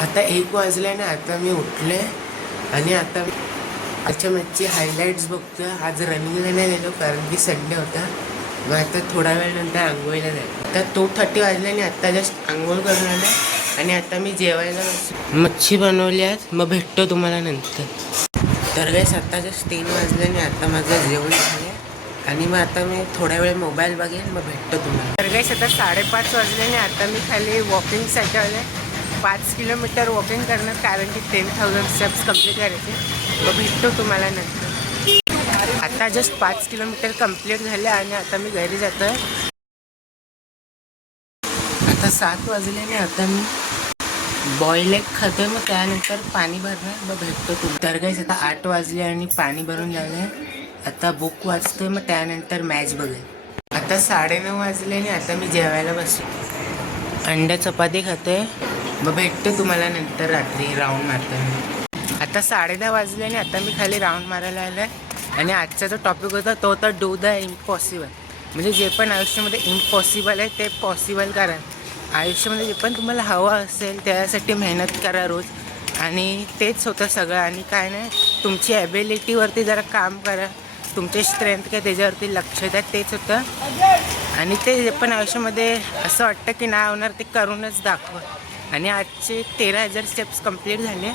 आता 1 वाजले ना, आता मी उठले आणि आता आजच्या मॅचची हायलाईट्स बघतो. आज रनिंगला नाही गेलो कारण की संडे होता. मग आता थोडा वेळ नंतर आंघोळीला जाईल. आता 2:30 वाजले आणि आत्ता जस्ट आंघोळ करून आलं आणि आता मी जेवायला मच्छी बनवली आहे. मग भेटतो तुम्हाला नंतर. तर गाईस आता जस्ट 3 वाजले आणि आता माझं जेवण झालं आणि मग आता मी थोड्या वेळ मोबाईल बघेन, मग भेटतो तुम्हाला. तर गाईस आता 5:30 वाजले आणि आता मी खाली वॉकिंगसाठी आले. 5 किलोमीटर वॉकिंग करणार कारण की 10,000 स्टेप्स कंप्लीट करायचे. मग भेटतो तुम्हाला नंतर. आता जस्ट 5 किलोमीटर कंप्लीट झाले आणि आता मी घरी जातो आहे. आता 7 वाजले आणि आता मी बॉईल एग खातोय. मग त्यानंतर पाणी भरणार, मग भेटतो तुम्ही. तर गाईस आता 8 वाजले आणि पाणी भरून झालं आहे. आता बुक वाचतोय, मग त्यानंतर मॅच बघेल. आता 9:30 वाजले आणि आता मी जेवायला बसलो. अंडा चपाती खातोय. मग भेटतो तुम्हाला नंतर रात्री राऊंड मारताना. आता 10:30 वाजले आणि आता मी खाली राऊंड मारायला आलो आहे. आणि आजचा जो टॉपिक होता तो होता डू द इम्पॉसिबल. म्हणजे जे पण आयुष्यामध्ये इम्पॉसिबल आहे ते पॉसिबल करा. आयुष्यामध्ये जे पण तुम्हाला हवं असेल त्यासाठी मेहनत करा रोज. आणि तेच होतं सगळं. आणि काय नाही, तुमची ॲबिलिटीवरती जरा काम करा. तुमचे स्ट्रेंथ काय त्याच्यावरती लक्ष द्या. तेच होतं. आणि ते जे पण आयुष्यामध्ये असं वाटतं की नाही होणार ते करूनच दाखवा. आणि आजचे 13,000 स्टेप्स कंप्लीट झाले.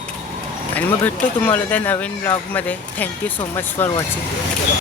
आणि मग भेटतो तुम्हाला त्या नवीन ब्लॉगमध्ये. Thank you so much for watching.